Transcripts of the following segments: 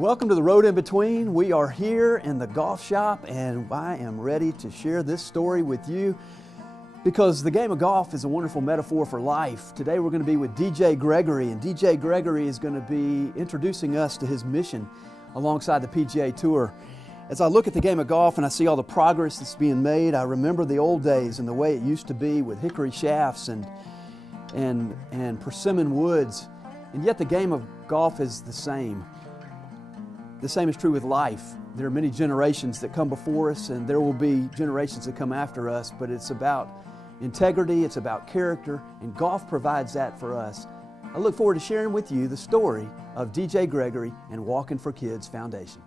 Welcome to the Road in Between. We are here in the golf shop and I am ready to share this story with you because the game of golf is a wonderful metaphor for life. Today we're going to be with DJ Gregory, and DJ Gregory is going to be introducing us to his mission alongside the PGA Tour. As I look at the game of golf and I see all the progress that's being made, I remember the old days and the way it used to be with hickory shafts and persimmon woods, and yet the game of golf is the same. The same is true with life. There are many generations that come before us and there will be generations that come after us, but it's about integrity, it's about character, and golf provides that for us. I look forward to sharing with you the story of DJ Gregory and Walking for Kids Foundation.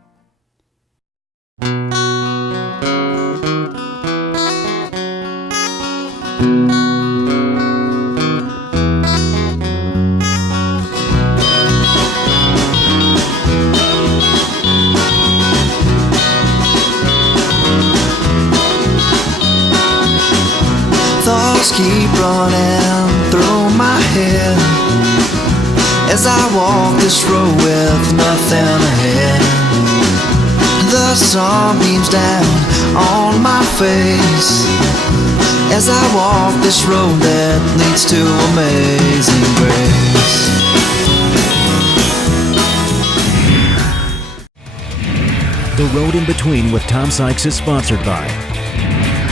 Thoughts keep running through my head as I walk this road with nothing ahead. The sun beams down on my face as I walk this road that leads to amazing grace. The Road in Between with Tom Sykes is sponsored by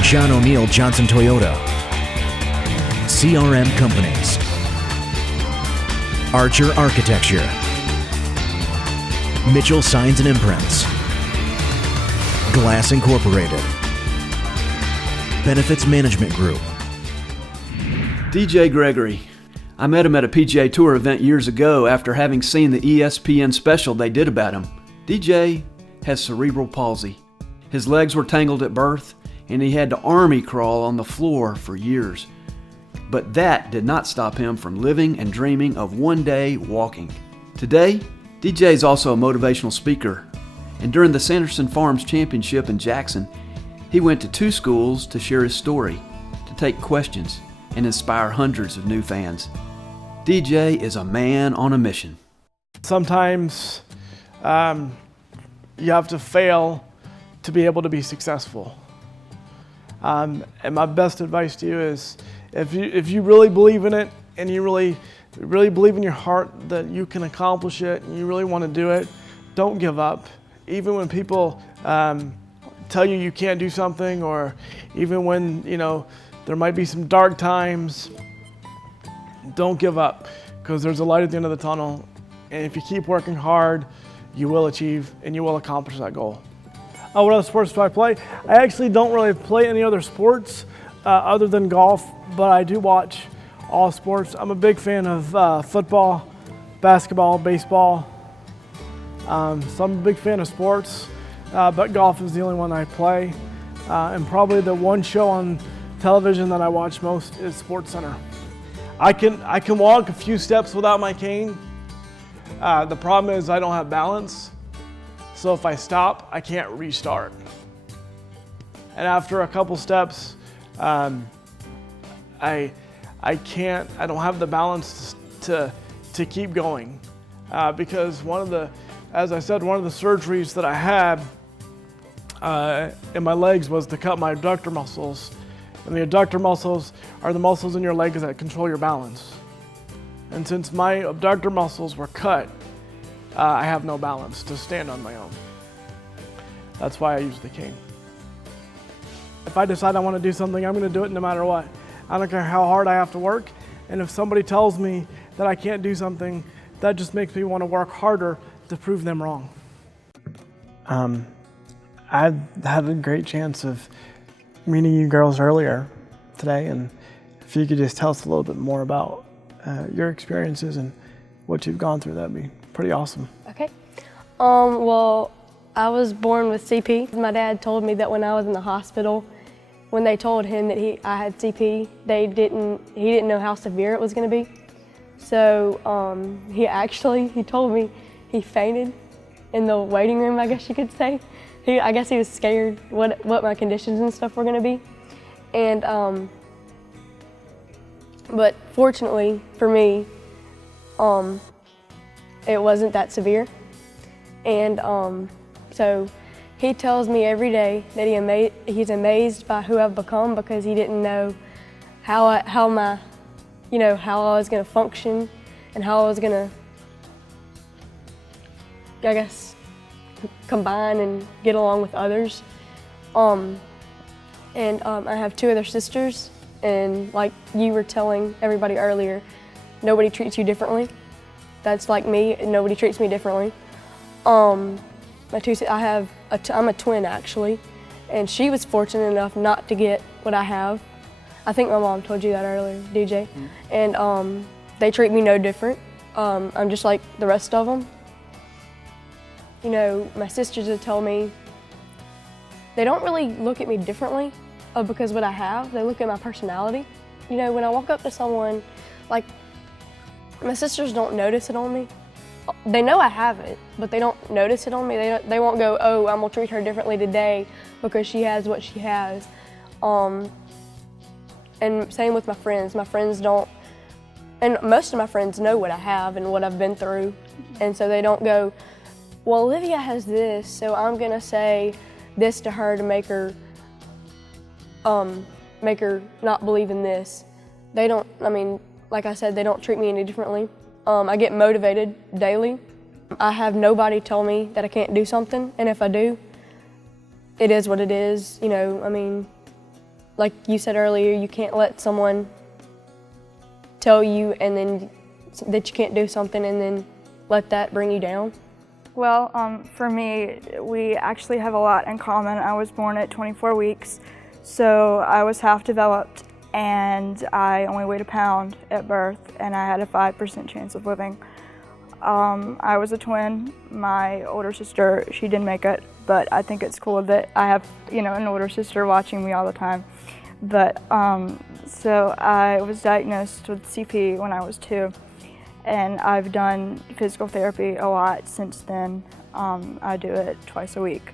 John O'Neill Johnson Toyota, CRM Companies, Archer Architecture, Mitchell Signs and Imprints, Glass Incorporated, Benefits Management Group. DJ Gregory. I met him at a PGA Tour event years ago after having seen the ESPN special they did about him. DJ has cerebral palsy. His legs were tangled at birth and he had to army crawl on the floor for years. But that did not stop him from living and dreaming of one day walking. Today, DJ is also a motivational speaker, and during the Sanderson Farms Championship in Jackson, he went to 2 schools to share his story, to take questions, and inspire hundreds of new fans. DJ is a man on a mission. Sometimes you have to fail to be able to be successful. And my best advice to you is, if you really believe in it and you really believe in your heart that you can accomplish it and you really want to do it, don't give up. Even when people tell you you can't do something, or even when there might be some dark times, don't give up, because there's a light at the end of the tunnel, and if you keep working hard, you will achieve and you will accomplish that goal. What other sports do I play? I actually don't really play any other sports other than golf, but I do watch all sports. I'm a big fan of football, basketball, baseball. So I'm a big fan of sports, but golf is the only one I play. And probably the one show on television that I watch most is SportsCenter. I can walk a few steps without my cane. The problem is I don't have balance. So if I stop, I can't restart. And after a couple steps, I don't have the balance to keep going, because as I said, one of the surgeries that I had in my legs was to cut my abductor muscles, and the abductor muscles are the muscles in your legs that control your balance. And since my abductor muscles were cut, I have no balance to stand on my own. That's why I use the cane. If I decide I want to do something, I'm going to do it no matter what. I don't care how hard I have to work, and if somebody tells me that I can't do something, that just makes me want to work harder to prove them wrong. I had a great chance of meeting you girls earlier today, and if you could just tell us a little bit more about your experiences and what you've gone through, that'd be pretty awesome. Okay. Well, I was born with CP. My dad told me that when I was in the hospital, when they told him that I had CP, he didn't know how severe it was going to be. So he told me he fainted in the waiting room, I guess you could say. I guess he was scared what my conditions and stuff were going to be. And but fortunately for me, it wasn't that severe. And so he tells me every day that he's amazed by who I've become because he didn't know how I was going to function and how I was going to, I guess, combine and get along with others. I have 2 other sisters, and like you were telling everybody earlier, nobody treats you differently. That's like me, and nobody treats me differently. I'm a twin actually, and she was fortunate enough not to get what I have. I think my mom told you that earlier, DJ. And they treat me no different. I'm just like the rest of them. You know, my sisters have told me they don't really look at me differently because what I have. They look at my personality. You know, when I walk up to someone, like my sisters don't notice it on me. They know I have it, but they don't notice it on me. They won't go, oh, I'm gonna treat her differently today because she has what she has. And same with my friends. My friends don't, and most of my friends know what I have and what I've been through. And so they don't go, well, Olivia has this, so I'm gonna say this to her to make her not believe in this. They don't, I mean, like I said, they don't treat me any differently. I get motivated daily. I have nobody tell me that I can't do something, and if I do, it is what it is. You know, I mean, like you said earlier, you can't let someone tell you and then that you can't do something and then let that bring you down. Well, for me, we actually have a lot in common. I was born at 24 weeks, so I was half developed, and I only weighed a pound at birth, and I had a 5% chance of living. I was a twin. My older sister, she didn't make it, but I think it's cool that I have, you know, an older sister watching me all the time. But so I was diagnosed with CP when I was 2, and I've done physical therapy a lot since then. I do it twice a week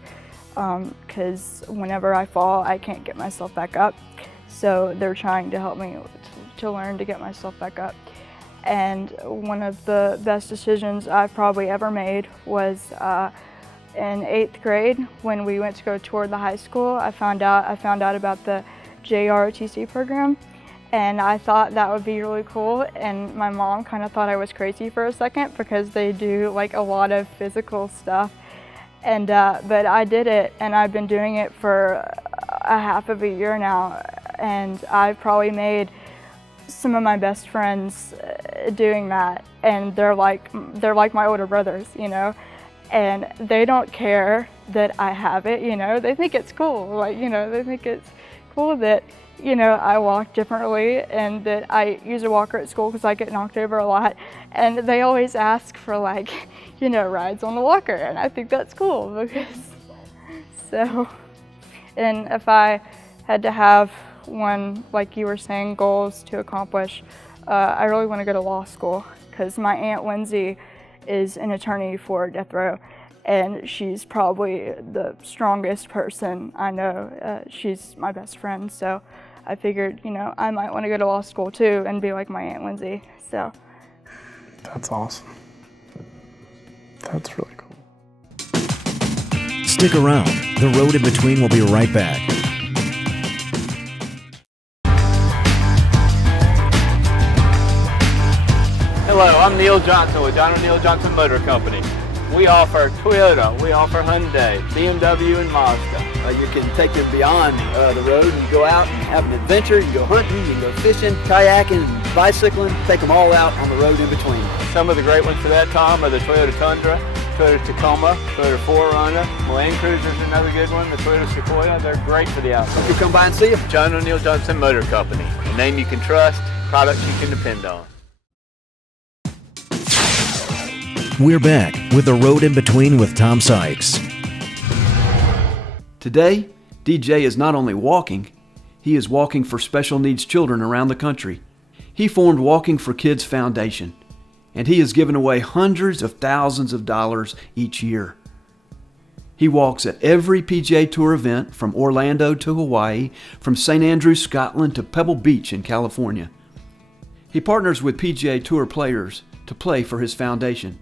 because whenever I fall, I can't get myself back up. So they're trying to help me to learn to get myself back up. And one of the best decisions I've probably ever made was in 8th grade when we went to go tour the high school. I found out about the JROTC program, and I thought that would be really cool. And my mom kind of thought I was crazy for a second because they do like a lot of physical stuff. And but I did it, and I've been doing it for a half of a year now, and I've probably made some of my best friends doing that, and they're like my older brothers, you know, and they don't care that I have it, you know. They think it's cool, like, you know, they think it's cool that, you know, I walk differently and that I use a walker at school because I get knocked over a lot, and they always ask for, like, you know, rides on the walker, and I think that's cool because so. And if I had to have one, like you were saying, goals to accomplish, I really want to go to law school because my Aunt Lindsay is an attorney for death row, and she's probably the strongest person I know. She's my best friend, so I figured, you know, I might want to go to law school too and be like my Aunt Lindsay. So That's awesome. That's really cool. Stick around. The Road in Between will be right back. Hello, I'm Neil Johnson with John O'Neill Johnson Motor Company. We offer Toyota, we offer Hyundai, BMW, and Mazda. You can take them beyond the road and go out and have an adventure. You can go hunting, you can go fishing, kayaking, bicycling, take them all out on the road in between. Some of the great ones for that, Tom, are the Toyota Tundra, Toyota Tacoma, Toyota 4Runner, Land Cruiser is another good one, the Toyota Sequoia. They're great for the outdoors. You come by and see them. John O'Neill Johnson Motor Company, a name you can trust, products you can depend on. We're back with The Road in Between with Tom Sykes. Today, DJ is not only walking, he is walking for special needs children around the country. He formed Walking for Kids Foundation, and he has given away hundreds of thousands of dollars each year. He walks at every PGA Tour event from Orlando to Hawaii, from St. Andrews, Scotland to Pebble Beach in California. He partners with PGA Tour players to play for his foundation.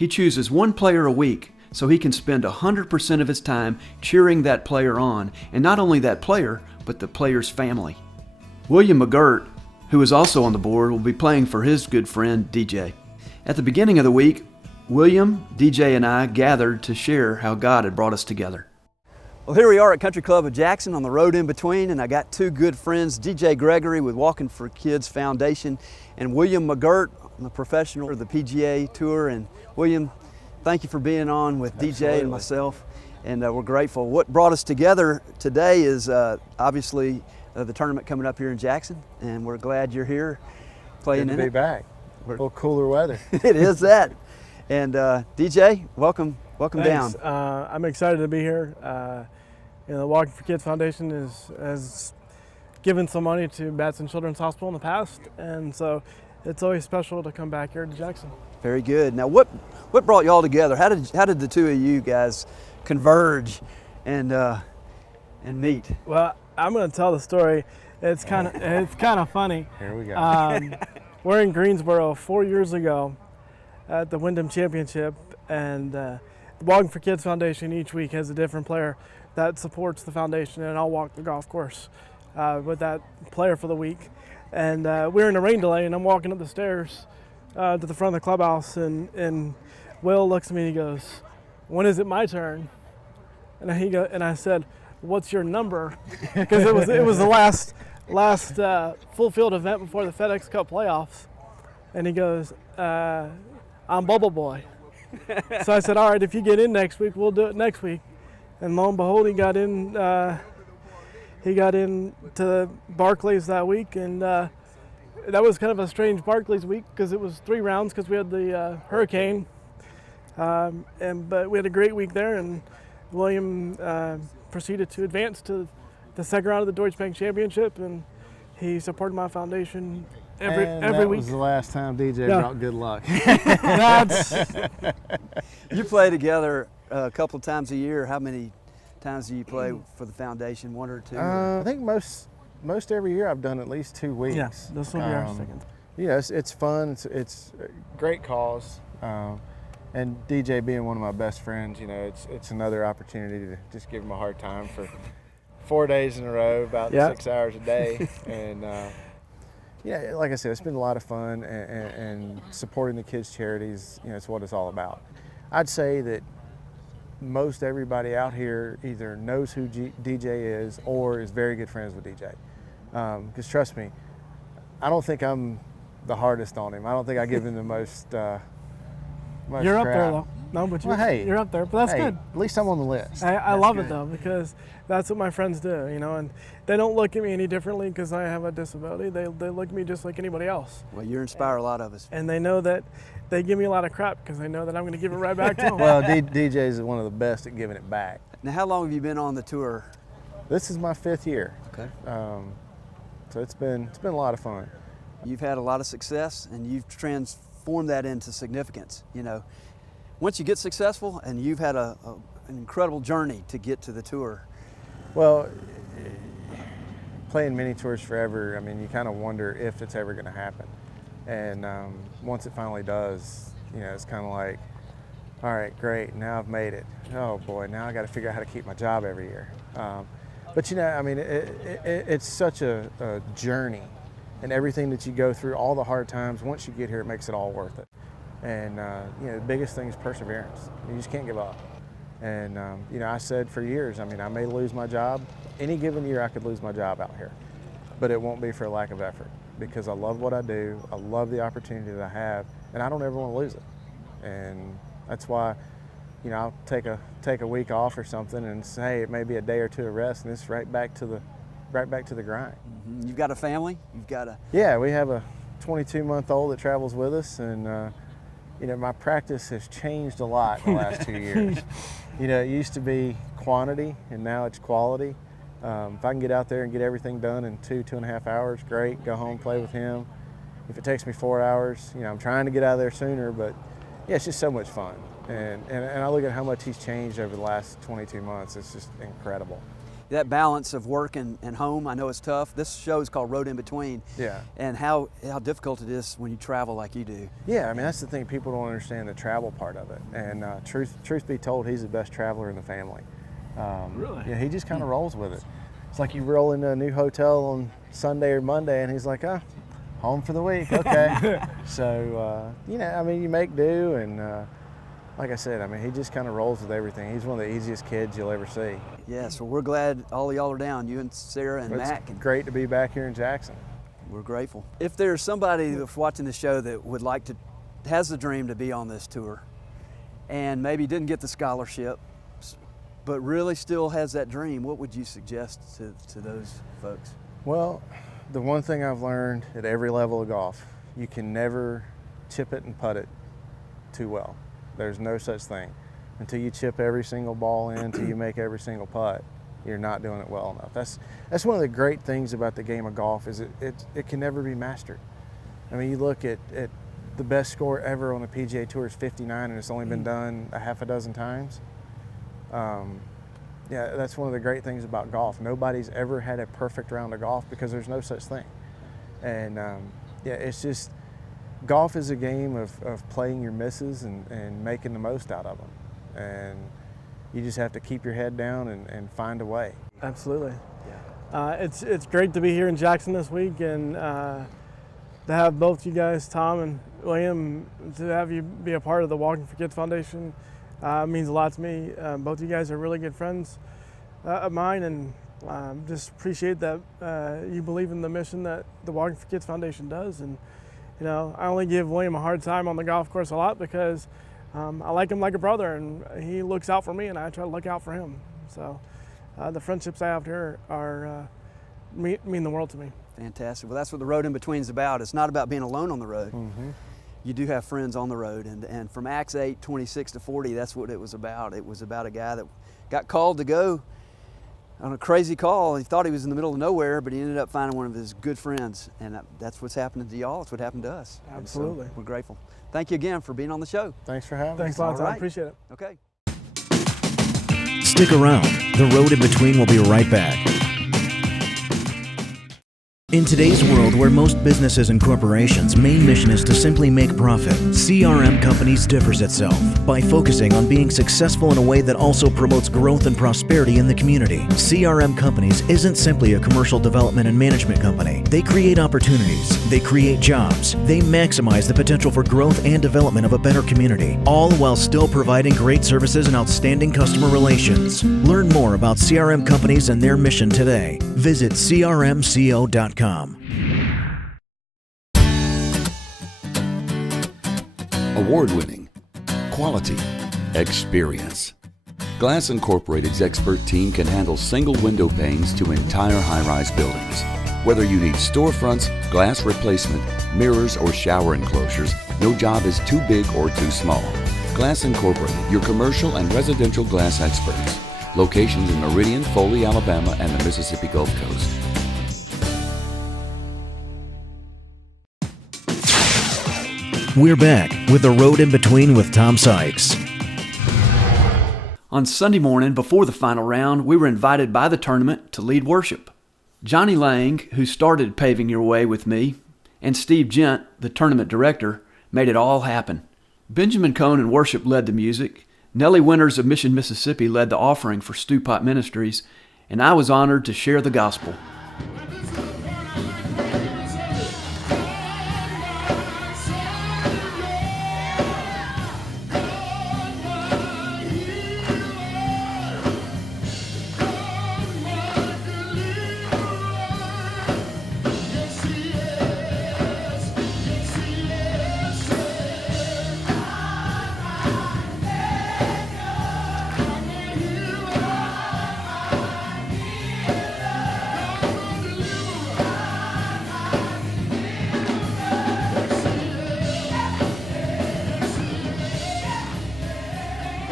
He chooses one player a week so he can spend 100% of his time cheering that player on, and not only that player, but the player's family. William McGirt, who is also on the board, will be playing for his good friend DJ. At the beginning of the week, William, DJ, and I gathered to share how God had brought us together. Well, here we are at Country Club of Jackson on the road in between, and I got two good friends, DJ Gregory with Walking for Kids Foundation and William McGirt, the professional of the PGA Tour. And William, thank you for being on with DJ and myself, and we're grateful. What brought us together today is obviously the tournament coming up here in Jackson, and we're glad you're here playing Good to in be it. back. A little cooler weather. It is that. And DJ, welcome Thanks. down. I'm excited to be here. The Walking for Kids Foundation has given some money to Batson Children's Hospital in the past, and so it's always special to come back here to Jackson. Very good. Now, what brought y'all together? How did the two of you guys converge and meet? Well, I'm going to tell the story. It's kind of funny. Here we go. We're in Greensboro 4 years ago at the Wyndham Championship, and the Walking for Kids Foundation each week has a different player that supports the foundation, and I'll walk the golf course with that player for the week. And we're in a rain delay, and I'm walking up the stairs to the front of the clubhouse, and Will looks at me and he goes, "When is it my turn?" And I said, "What's your number?" Because it was the last full field event before the FedEx Cup playoffs. And he goes, "I'm Bubble Boy." So I said, "All right, if you get in next week, we'll do it next week." And lo and behold, he got in. He got into Barclays that week, and that was kind of a strange Barclays week because it was 3 rounds because we had the hurricane. But we had a great week there, and William proceeded to advance to the second round of the Deutsche Bank Championship, and he supported my foundation every that week. was the last time DJ Yeah. brought good luck. You play together a couple of times a year. How many times do you play for the foundation? 1 or 2? I think most every year I've done at least 2 weeks. Yeah, this will be our second. Yeah, it's fun. It's a great cause. And DJ being one of my best friends, it's another opportunity to just give him a hard time for 4 days in a row, about 6 hours a day. And yeah, like I said, it's been a lot of fun, and supporting the kids' charities, it's what it's all about. I'd say that most everybody out here either knows who DJ is or is very good friends with DJ. Because trust me, I don't think I'm the hardest on him. I don't think I give him the most You're up there crap. though. No, but Well, hey, you're up there. But that's hey, good. At least I'm on the list. I love it though, because that's what my friends do, and they don't look at me any differently because I have a disability. They look at me just like anybody else. Well, you inspire a lot of us. And they know that they give me a lot of crap because they know that I'm going to give it right back to them. Well, DJ is one of the best at giving it back. Now, how long have you been on the tour? This is my 5th year. Okay. So it's been a lot of fun. You've had a lot of success, and you've transformed that into significance. Once you get successful, and you've had an incredible journey to get to the tour. Well, playing mini tours forever, I mean, you kind of wonder if it's ever going to happen. And once it finally does, it's kind of like, all right, great, now I've made it. Oh boy, now I got to figure out how to keep my job every year. But I mean, it's such a journey, and everything that you go through, all the hard times, once you get here, it makes it all worth it. And the biggest thing is perseverance. You just can't give up. And I said for years, I mean, I may lose my job. Any given year I could lose my job out here, but it won't be for a lack of effort, because I love what I do. I love the opportunity that I have, and I don't ever want to lose it. And that's why, I'll take a week off or something and say, hey, it may be a day or 2 of rest, and it's right back to the grind. Mm-hmm. You've got a family. You've got a. Yeah, we have a 22-month-old that travels with us, and my practice has changed a lot in the last 2 years. It used to be quantity, and now it's quality. If I can get out there and get everything done in 2.5 hours, great. Go home, play with him. If it takes me 4 hours, I'm trying to get out of there sooner, but yeah, it's just so much fun. And I look at how much he's changed over the last 22 months. It's just incredible. that balance of work and home, I know it's tough. This show is called Road in Between. Yeah. And how difficult it is when you travel like you do. Yeah, I mean, that's the thing. People don't understand the travel part of it. And truth be told, he's the best traveler in the family. Really? Yeah, he just kind of rolls with it. It's like you roll into a new hotel on Sunday or Monday, and he's like, oh, home for the week, okay. So, you know, I mean, you make do, and like I said, I mean, he just kind of rolls with everything. He's one of the easiest kids you'll ever see. Yeah, so we're glad all of y'all are down, you and Sarah and It's Mac. And great to be back here in Jackson. we're grateful. If there's somebody that's watching the show that would like to, has the dream to be on this tour, and maybe didn't get the scholarship, but really still has that dream, what would you suggest to those folks? Well, the one thing I've learned at every level of golf, you can never chip it and putt it too well. There's no such thing. Until you chip every single ball in, until you make every single putt, you're not doing it well enough. That's one of the great things about the game of golf is it can never be mastered. I mean, you look at the best score ever on the PGA Tour is 59, and it's only been done a half a dozen times. Yeah, that's one of the great things about golf. Nobody's ever had a perfect round of golf because there's no such thing. And yeah, it's just, golf is a game of playing your misses and making the most out of them. And you just have to keep your head down and find a way. Absolutely. Yeah. It's great to be here in Jackson this week, and to have both you guys, Tom and William, to have you be a part of the Walking for Kids Foundation means a lot to me. Both of you guys are really good friends of mine, and just appreciate that you believe in the mission that the Walking for Kids Foundation does. And you know, I only give William a hard time on the golf course a lot because I like him like a brother, and he looks out for me, and I try to look out for him. So the friendships I have here are mean the world to me. Fantastic. Well, that's what the Road in Between is about. It's not about being alone on the road. Mm-hmm. You do have friends on the road, and from Acts 8, 26 to 40, that's what it was about. It was about a guy that got called to go on a crazy call. He thought he was in the middle of nowhere, but he ended up finding one of his good friends, and that's what's happening to y'all. It's what happened to us. Absolutely. So we're grateful. Thank you again for being on the show. Thanks for having Thanks us. a lot, Tom. right. Appreciate it. Okay. Stick around. The Road in Between will be right back. In today's world where most businesses and corporations' main mission is to simply make profit, CRM Companies differs itself by focusing on being successful in a way that also promotes growth and prosperity in the community. CRM Companies isn't simply a commercial development and management company. They create opportunities, they create jobs, they maximize the potential for growth and development of a better community, all while still providing great services and outstanding customer relations. Learn more about CRM Companies and their mission today. Visit crmco.com. Award-winning, quality, experience. Glass Incorporated's expert team can handle single window panes to entire high-rise buildings. Whether you need storefronts, glass replacement, mirrors, or shower enclosures, no job is too big or too small. Glass Incorporated, your commercial and residential glass experts. Locations in Meridian, Foley, Alabama, and the Mississippi Gulf Coast. We're back with The Road in Between with Tom Sykes. On Sunday morning, before the final round, we were invited by the tournament to lead worship. Johnny Lang, who started Paving Your Way with me, and Steve Gent, the tournament director, made it all happen. Benjamin Cohn in worship led the music, Nellie Winters of Mission, Mississippi led the offering for Stewpot Ministries, and I was honored to share the gospel.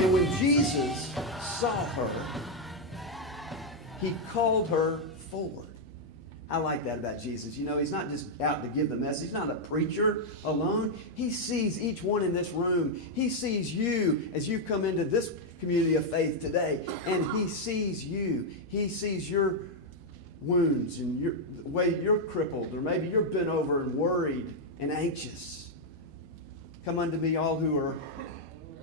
And when Jesus saw her, he called her forward. I like that about Jesus. You know, he's not just out to give the message. He's not a preacher alone. He sees each one in this room. He sees you as you've come into this community of faith today. And he sees you. He sees your wounds and the way you're crippled, or maybe you're bent over and worried and anxious. Come unto me, all who are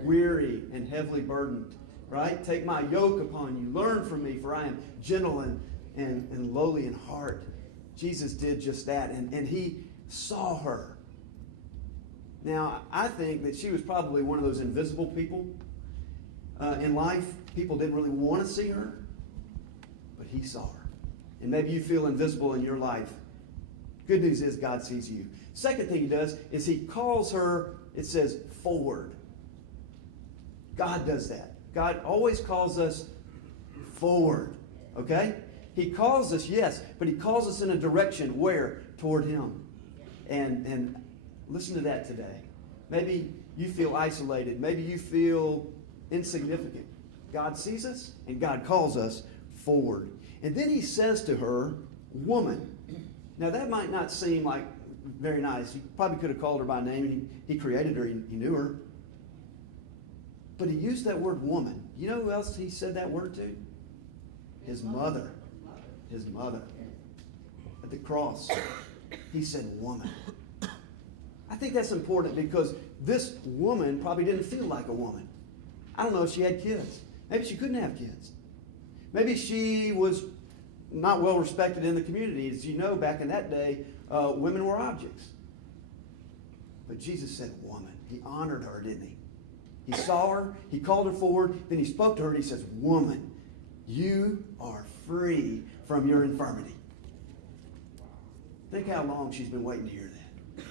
weary and heavily burdened. Right? Take my yoke upon you. Learn from me, for I am gentle and lowly in heart. Jesus did just that, and he saw her. Now, I think that she was probably one of those invisible people in life. People didn't really want to see her, but he saw her. And maybe you feel invisible in your life. Good news is God sees you. Second thing he does is he calls her, it says, forward. God does that. God always calls us forward, okay? He calls us, yes, but he calls us in a direction where? Toward him. And listen to that today. Maybe you feel isolated. Maybe you feel insignificant. God sees us, and God calls us forward. And then he says to her, woman. Now that might not seem like very nice. He probably could have called her by name, and he created her, he knew her. But he used that word woman. You know who else he said that word to? His mother. His mother. At the cross, he said woman. I think that's important because this woman probably didn't feel like a woman. I don't know if she had kids. Maybe she couldn't have kids. Maybe she was not well respected in the community. As you know, back in that day, women were objects. But Jesus said woman. He honored her, didn't he? He saw her, he called her forward, then he spoke to her and he says, woman, you are free from your infirmity. Think how long she's been waiting to hear that.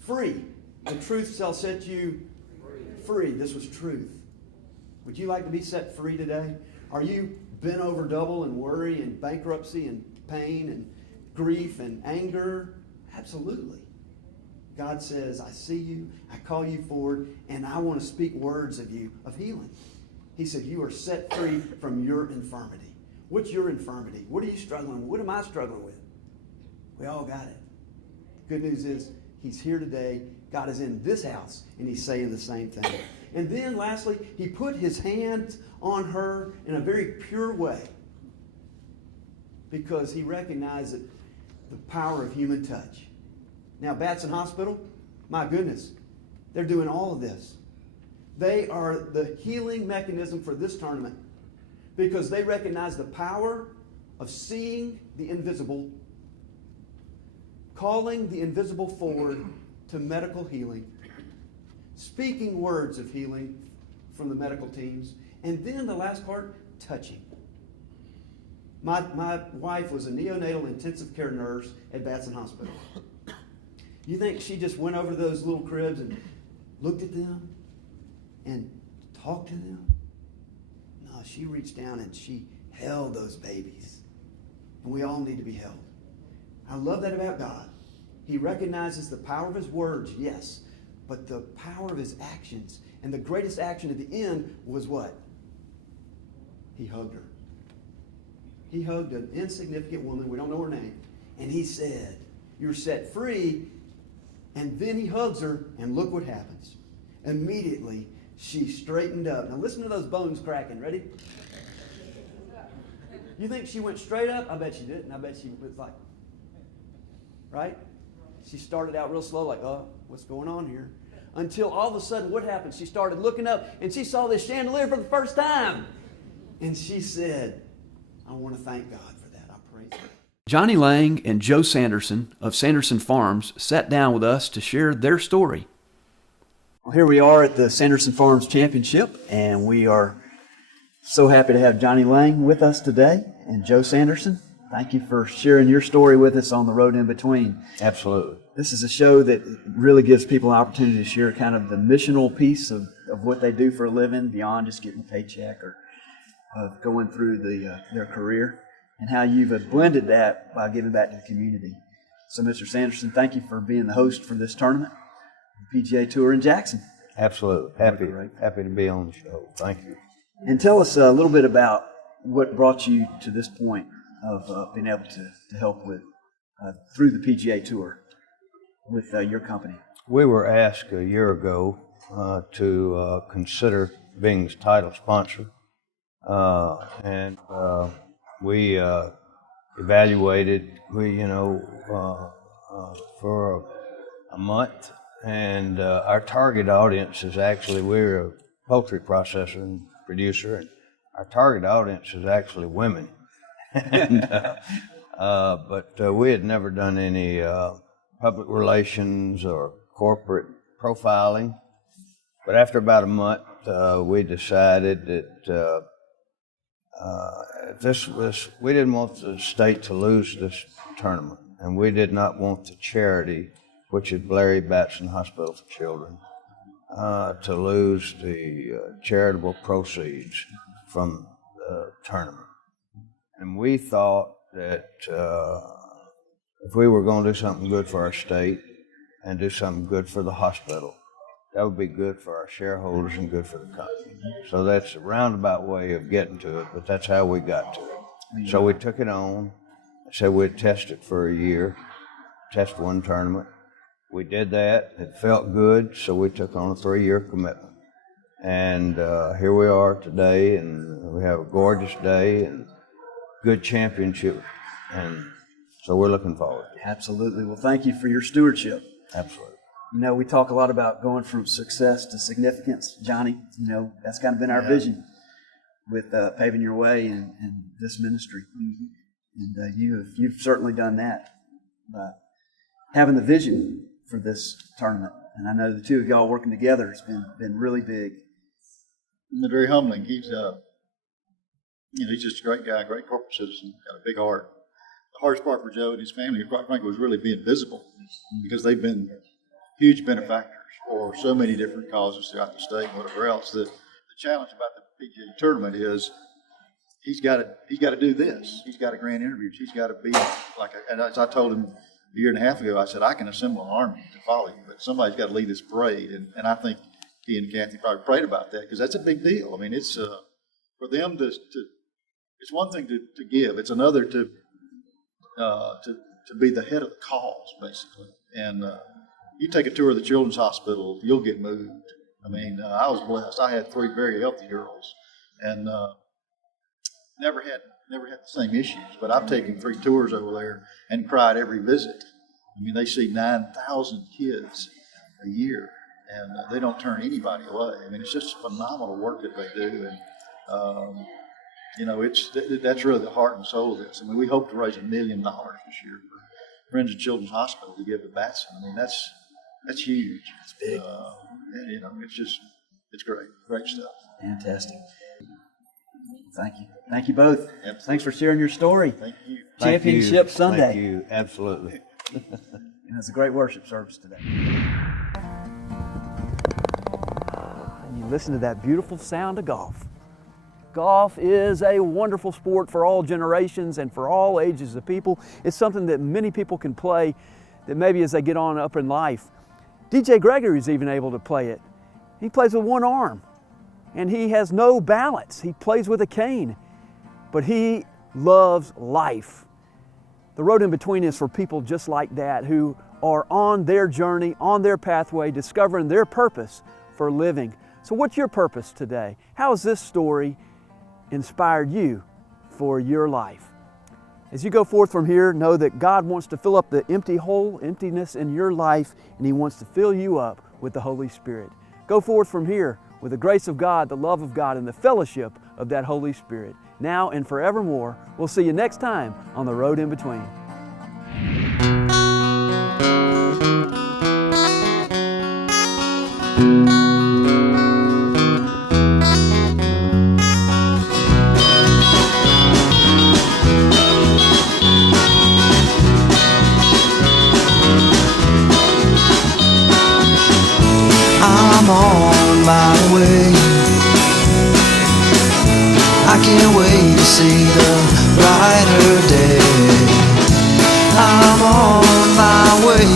Free. The truth shall set you free. This was truth. Would you like to be set free today? Are you bent over double in worry and bankruptcy and pain and grief and anger? Absolutely. God says, I see you, I call you forward, and I want to speak words of you of healing. He said, you are set free from your infirmity. What's your infirmity? What are you struggling with? What am I struggling with? We all got it. Good news is, he's here today. God is in this house, and he's saying the same thing. And then lastly, he put his hands on her in a very pure way because he recognized the power of human touch. Now, Batson Hospital, my goodness, they're doing all of this. They are the healing mechanism for this tournament because they recognize the power of seeing the invisible, calling the invisible forward to medical healing, speaking words of healing from the medical teams, and then the last part, touching. My wife was a neonatal intensive care nurse at Batson Hospital. You think she just went over to those little cribs and looked at them and talked to them? No, she reached down and she held those babies. And we all need to be held. I love that about God. He recognizes the power of his words, yes, but the power of his actions. And the greatest action at the end was what? He hugged her. He hugged an insignificant woman, we don't know her name, and he said, you're set free. And then he hugs her, and look what happens. Immediately, she straightened up. Now listen to those bones cracking. Ready? You think she went straight up? I bet she didn't. I bet she was like, right? She started out real slow, like, oh, what's going on here? Until all of a sudden, what happened? She started looking up, and she saw this chandelier for the first time. And she said, I want to thank God for that. I praise Him. Johnny Lang and Joe Sanderson of Sanderson Farms sat down with us to share their story. Well, here we are at the Sanderson Farms Championship, and we are so happy to have Johnny Lang with us today and Joe Sanderson. Thank you for sharing your story with us on The Road in Between. Absolutely. This is a show that really gives people an opportunity to share kind of the missional piece of what they do for a living beyond just getting a paycheck or going through their career, and how you've blended that by giving back to the community. So, Mr. Sanderson, thank you for being the host for this tournament, the PGA Tour in Jackson. Absolutely. Happy to be on the show. Thank you. And tell us a little bit about what brought you to this point of being able to help with through the PGA Tour with your company. We were asked a year ago to consider being the title sponsor. And we evaluated, for a month. And our target audience is actually, we're a poultry processor and producer, and our target audience is actually women. And, but we had never done any public relations or corporate profiling. But after about a month, we decided that we didn't want the state to lose this tournament, and we did not want the charity, which is Larry Batson Hospital for Children, to lose the charitable proceeds from the tournament. And we thought that if we were going to do something good for our state and do something good for the hospital, that would be good for our shareholders and good for the company. So that's a roundabout way of getting to it, but that's how we got to it. So we took it on, said we'd test it for a year, test one tournament. We did that. It felt good, so we took on a 3-year commitment. And here we are today, and we have a gorgeous day and good championship. And so we're looking forward. Absolutely. Well, thank you for your stewardship. Absolutely. You know, we talk a lot about going from success to significance. Johnny, you know, that's kind of been our vision with paving your way in this ministry. And you've certainly done that by having the vision for this tournament. And I know the two of y'all working together has been really big. And very humbling. He's he's just a great guy, great corporate citizen, got a big heart. The hardest part for Joe and his family, quite frankly, was really being visible, because they've been huge benefactors for so many different causes throughout the state and whatever else. The challenge about the PGA tournament is he's got to do this. He's got to grant interviews. He's got to be and as I told him a year and a half ago, I said, I can assemble an army to follow you, but somebody's got to lead this parade. And I think he and Kathy probably prayed about that, because that's a big deal. I mean, it's for them to it's one thing to give. It's another to be the head of the cause, basically. And you take a tour of the Children's Hospital, you'll get moved. I mean, I was blessed. I had 3 very healthy girls, and never had the same issues. But I've taken 3 tours over there and cried every visit. I mean, they see 9,000 kids a year, and they don't turn anybody away. I mean, it's just phenomenal work that they do, and that's really the heart and soul of this. I mean, we hope to raise $1 million this year for Friends of Children's Hospital to give to Batson. I mean, that's huge. It's big. And, it's great stuff. Fantastic. Thank you. Thank you both. Absolutely. Thanks for sharing your story. Thank you. Championship Sunday. Thank you. Absolutely. And it's a great worship service today. And you listen to that beautiful sound of golf. Golf is a wonderful sport for all generations and for all ages of people. It's something that many people can play that maybe as they get on up in life. DJ Gregory is even able to play it. He plays with one arm and he has no balance. He plays with a cane, but he loves life. The Road in Between is for people just like that, who are on their journey, on their pathway, discovering their purpose for living. So what's your purpose today? How has this story inspired you for your life? As you go forth from here, know that God wants to fill up the emptiness in your life, and He wants to fill you up with the Holy Spirit. Go forth from here with the grace of God, the love of God, and the fellowship of that Holy Spirit, now and forevermore. We'll see you next time on The Road in Between. I'm on my way. I can't wait to see the brighter day. I'm on my way.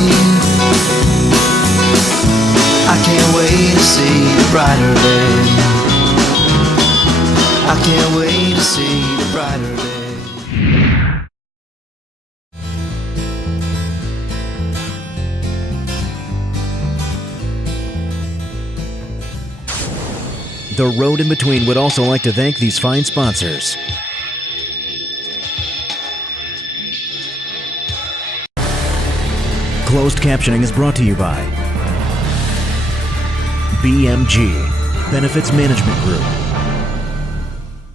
The Road in Between would also like to thank these fine sponsors. Closed captioning is brought to you by BMG, Benefits Management Group.